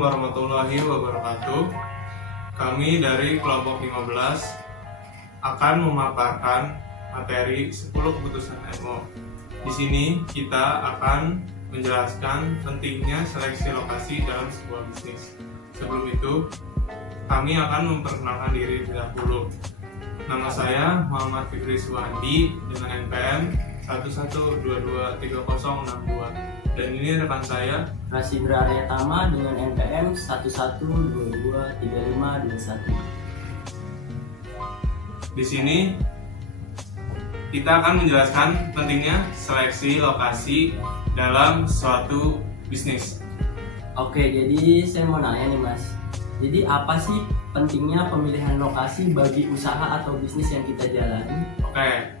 Assalamualaikum warahmatullahi wabarakatuh. Kami dari kelompok 15 akan memaparkan materi 10 keputusan MO. Di sini kita akan menjelaskan pentingnya seleksi lokasi dalam sebuah bisnis. Sebelum itu, kami akan memperkenalkan diri terlebih dahulu. Nama saya Muhammad Fikri Suwandi dengan NPM 11223062. Dan ini rekan saya Rasindra Aryatama dengan NPM 11223521. Di sini kita akan menjelaskan pentingnya seleksi lokasi dalam suatu bisnis. Oke, jadi saya mau nanya nih Mas. Jadi apa sih pentingnya pemilihan lokasi bagi usaha atau bisnis yang kita jalani? Oke,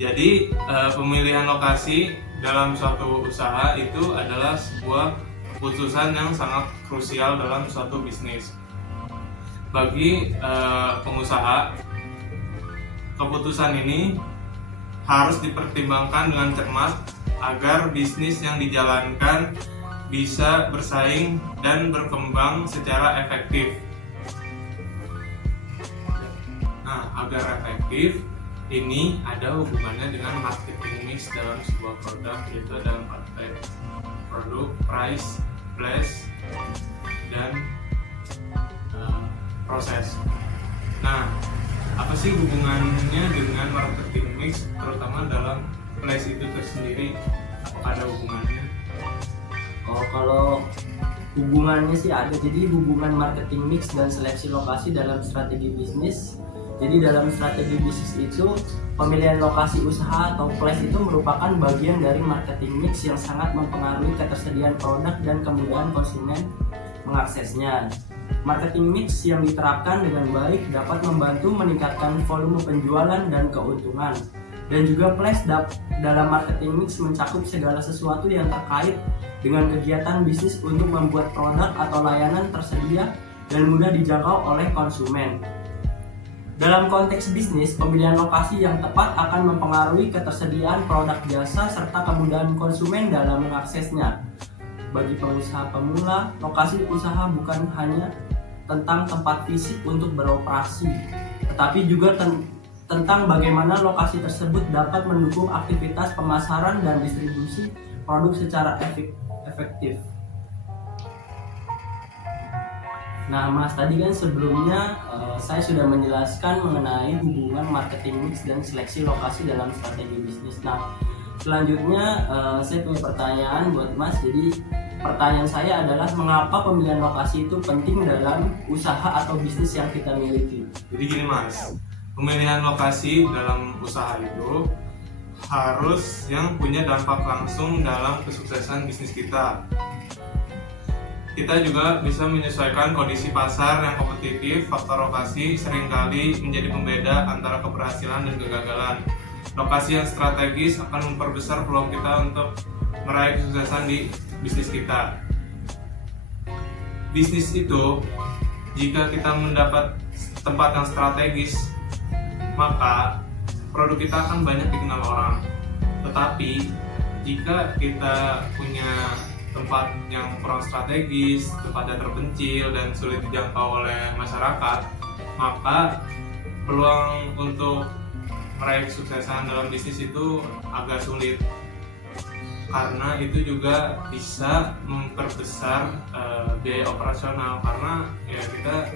jadi pemilihan lokasi dalam suatu usaha itu adalah sebuah keputusan yang sangat krusial dalam suatu bisnis. Bagi pengusaha, keputusan ini harus dipertimbangkan dengan cermat agar bisnis yang dijalankan bisa bersaing dan berkembang secara efektif. Nah, agar efektif, ini ada hubungannya dengan marketing mix dalam sebuah produk, yaitu dalam aspek produk, price, place, dan proses. Nah, apa sih hubungannya dengan marketing mix, terutama dalam place itu tersendiri? Apakah ada hubungannya? Oh, kalau hubungannya sih ada. Jadi hubungan marketing mix dan seleksi lokasi dalam strategi bisnis. Jadi dalam strategi bisnis itu pemilihan lokasi usaha atau place itu merupakan bagian dari marketing mix yang sangat mempengaruhi ketersediaan produk dan kemudahan konsumen mengaksesnya. Marketing mix yang diterapkan dengan baik dapat membantu meningkatkan volume penjualan dan keuntungan. Dan juga place dalam marketing mix mencakup segala sesuatu yang terkait dengan kegiatan bisnis untuk membuat produk atau layanan tersedia dan mudah dijangkau oleh konsumen. Dalam konteks bisnis, pemilihan lokasi yang tepat akan mempengaruhi ketersediaan produk jasa serta kemudahan konsumen dalam mengaksesnya. Bagi pengusaha pemula, lokasi usaha bukan hanya tentang tempat fisik untuk beroperasi, tetapi juga tentang bagaimana lokasi tersebut dapat mendukung aktivitas pemasaran dan distribusi produk secara efektif. Nah Mas, tadi kan sebelumnya saya sudah menjelaskan mengenai hubungan marketing mix dan seleksi lokasi dalam strategi bisnis. Nah selanjutnya saya punya pertanyaan buat Mas. Jadi pertanyaan saya adalah mengapa pemilihan lokasi itu penting dalam usaha atau bisnis yang kita miliki? Jadi gini Mas, pemilihan lokasi dalam usaha itu harus yang punya dampak langsung dalam kesuksesan bisnis kita. Kita juga bisa menyesuaikan kondisi pasar yang kompetitif. Faktor lokasi seringkali menjadi pembeda antara keberhasilan dan kegagalan. Lokasi yang strategis akan memperbesar peluang kita untuk meraih kesuksesan di bisnis kita. Bisnis itu, jika kita mendapat tempat yang strategis, maka produk kita akan banyak dikenal orang. Tetapi jika kita punya tempat yang kurang strategis, tempatnya terpencil dan sulit dijangkau oleh masyarakat, maka peluang untuk meraih kesuksesan dalam bisnis itu agak sulit. Karena itu juga bisa memperbesar biaya operasional, karena ya kita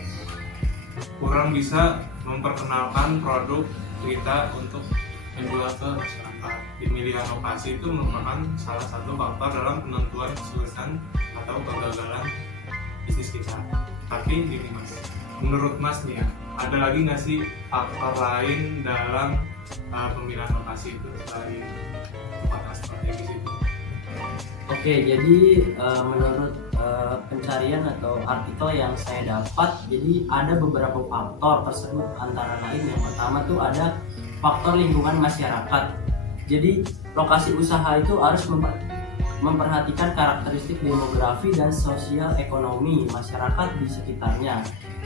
kurang bisa memperkenalkan produk kita untuk menjual ke masyarakat. Pemilihan lokasi itu merupakan salah satu faktor dalam penentuan kesuksesan atau kegagalan bisnis kita. Tapi gini Mas, menurut Mas nih ya, ada lagi nggak sih faktor lain dalam pemilihan lokasi itu selain faktor strategis itu? Oke, jadi menurut pencarian atau artikel yang saya dapat, jadi ada beberapa faktor tersebut, antara lain yang pertama tuh ada faktor lingkungan masyarakat. Jadi lokasi usaha itu harus memperhatikan karakteristik demografi dan sosial ekonomi masyarakat di sekitarnya.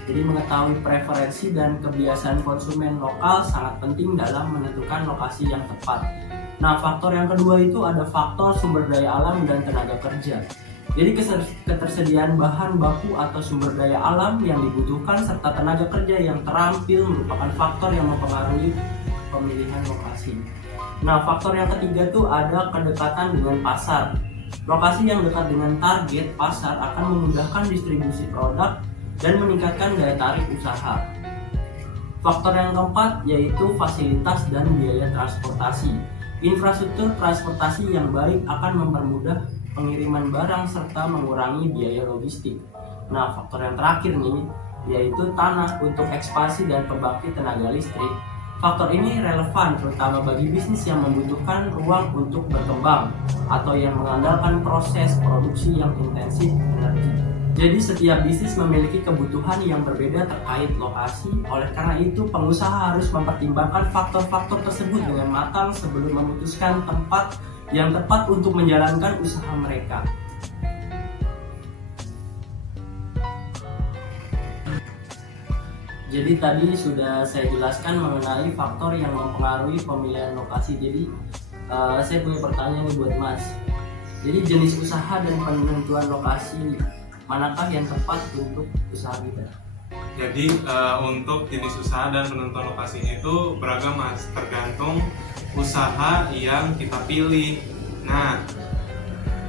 Jadi mengetahui preferensi dan kebiasaan konsumen lokal sangat penting dalam menentukan lokasi yang tepat. Nah, faktor yang kedua itu ada faktor sumber daya alam dan tenaga kerja. Jadi ketersediaan bahan baku atau sumber daya alam yang dibutuhkan serta tenaga kerja yang terampil merupakan faktor yang mempengaruhi pemilihan lokasi. Nah, faktor yang ketiga tuh ada kedekatan dengan pasar. Lokasi yang dekat dengan target pasar akan memudahkan distribusi produk dan meningkatkan daya tarik usaha. Faktor yang keempat yaitu fasilitas dan biaya transportasi. Infrastruktur transportasi yang baik akan mempermudah pengiriman barang serta mengurangi biaya logistik. Nah, faktor yang terakhir nih yaitu tanah untuk ekspansi dan pembangkit tenaga listrik. Faktor ini relevan terutama bagi bisnis yang membutuhkan ruang untuk berkembang atau yang mengandalkan proses produksi yang intensif energi. Jadi setiap bisnis memiliki kebutuhan yang berbeda terkait lokasi. Oleh karena itu, pengusaha harus mempertimbangkan faktor-faktor tersebut dengan matang sebelum memutuskan tempat yang tepat untuk menjalankan usaha mereka. Jadi tadi sudah saya jelaskan mengenai faktor yang mempengaruhi pemilihan lokasi. Jadi saya punya pertanyaan nih buat Mas. Jadi jenis usaha dan penentuan lokasi manakah yang tepat untuk usaha kita? Jadi untuk jenis usaha dan penentuan lokasinya itu beragam Mas, tergantung usaha yang kita pilih. Nah,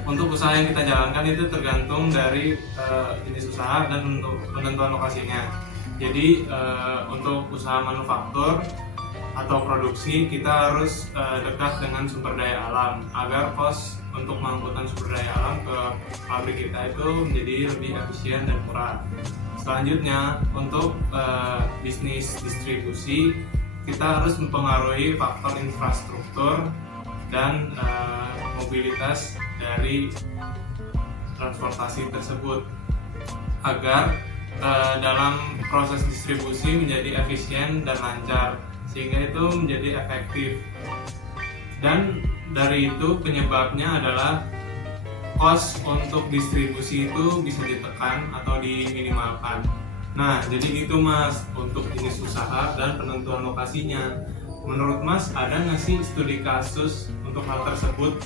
untuk usaha yang kita jalankan itu tergantung dari jenis usaha dan penentuan lokasinya. Jadi untuk usaha manufaktur atau produksi kita harus dekat dengan sumber daya alam agar kos untuk mengangkutkan sumber daya alam ke pabrik kita itu menjadi lebih efisien dan murah. Selanjutnya untuk bisnis distribusi kita harus mempengaruhi faktor infrastruktur dan mobilitas dari transportasi tersebut agar dalam proses distribusi menjadi efisien dan lancar sehingga itu menjadi efektif. Dan dari itu penyebabnya adalah kos untuk distribusi itu bisa ditekan atau diminimalkan. Nah, jadi itu Mas untuk jenis usaha dan penentuan lokasinya. Menurut Mas ada nggak sih studi kasus untuk hal tersebut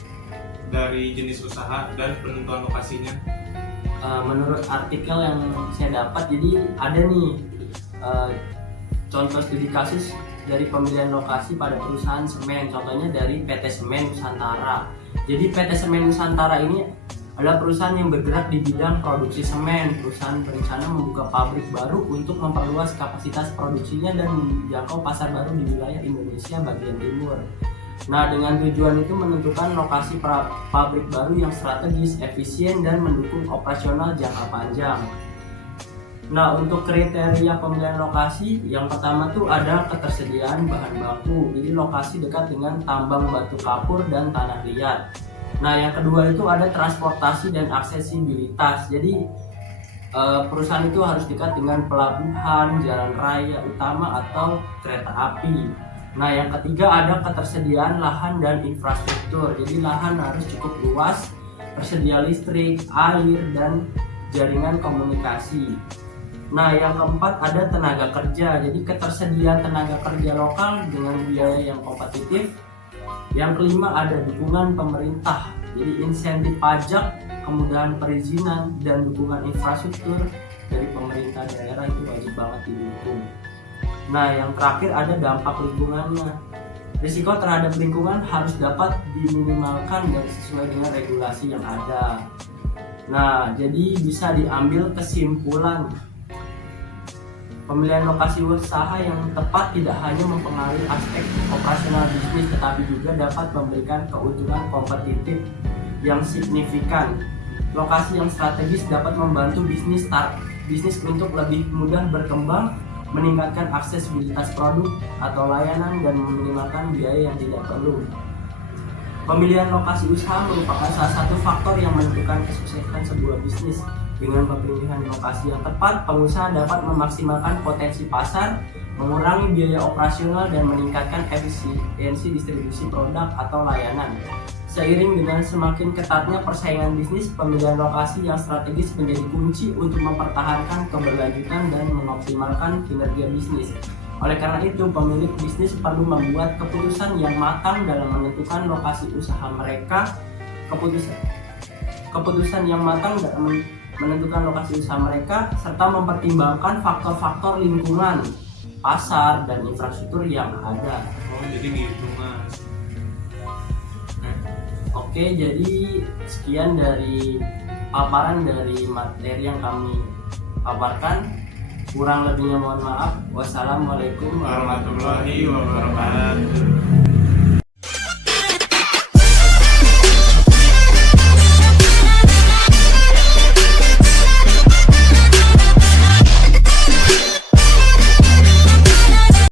dari jenis usaha dan penentuan lokasinya? Menurut artikel yang saya dapat, jadi ada nih contoh studi kasus dari pemilihan lokasi pada perusahaan semen. Contohnya dari PT Semen Nusantara. Jadi PT Semen Nusantara ini adalah perusahaan yang bergerak di bidang produksi semen. Perusahaan berencana membuka pabrik baru untuk memperluas kapasitas produksinya dan menjangkau pasar baru di wilayah Indonesia bagian timur. Nah, dengan tujuan itu menentukan lokasi pabrik baru yang strategis, efisien, dan mendukung operasional jangka panjang. Nah, untuk kriteria pemilihan lokasi, yang pertama tuh ada ketersediaan bahan baku. Jadi lokasi dekat dengan tambang batu kapur dan tanah liat. Nah, yang kedua itu ada transportasi dan aksesibilitas. Jadi perusahaan itu harus dekat dengan pelabuhan, jalan raya utama atau kereta api. Nah, yang ketiga ada ketersediaan lahan dan infrastruktur. Jadi lahan harus cukup luas, tersedia listrik, air, dan jaringan komunikasi. Nah, yang keempat ada tenaga kerja. Jadi ketersediaan tenaga kerja lokal dengan biaya yang kompetitif. Yang kelima ada dukungan pemerintah. Jadi insentif pajak, kemudahan perizinan, dan dukungan infrastruktur dari pemerintah daerah itu wajib banget didukung. Nah, yang terakhir ada dampak lingkungannya. Risiko terhadap lingkungan harus dapat diminimalkan dan sesuai dengan regulasi yang ada. Nah, jadi bisa diambil kesimpulan pemilihan lokasi usaha yang tepat tidak hanya mempengaruhi aspek operasional bisnis, tetapi juga dapat memberikan keuntungan kompetitif yang signifikan. Lokasi yang strategis dapat membantu bisnis untuk lebih mudah berkembang, meningkatkan aksesibilitas produk atau layanan, dan meminimalkan biaya yang tidak perlu. Pemilihan lokasi usaha merupakan salah satu faktor yang menentukan kesuksesan sebuah bisnis. Dengan pemilihan lokasi yang tepat, pengusaha dapat memaksimalkan potensi pasar, mengurangi biaya operasional, dan meningkatkan efisiensi distribusi produk atau layanan. Seiring dengan semakin ketatnya persaingan bisnis, pemilihan lokasi yang strategis menjadi kunci untuk mempertahankan keberlanjutan dan mengoptimalkan kinerja bisnis. Oleh karena itu, pemilik bisnis perlu membuat keputusan yang matang dalam menentukan lokasi usaha mereka. keputusan yang matang dalam menentukan lokasi usaha mereka, serta mempertimbangkan faktor-faktor lingkungan, pasar, dan infrastruktur yang ada. Oh, jadi gitu Mas. Oke, jadi sekian dari paparan dari materi yang kami paparkan. Kurang lebihnya mohon maaf. Wassalamualaikum Warahmatullahi wabarakatuh.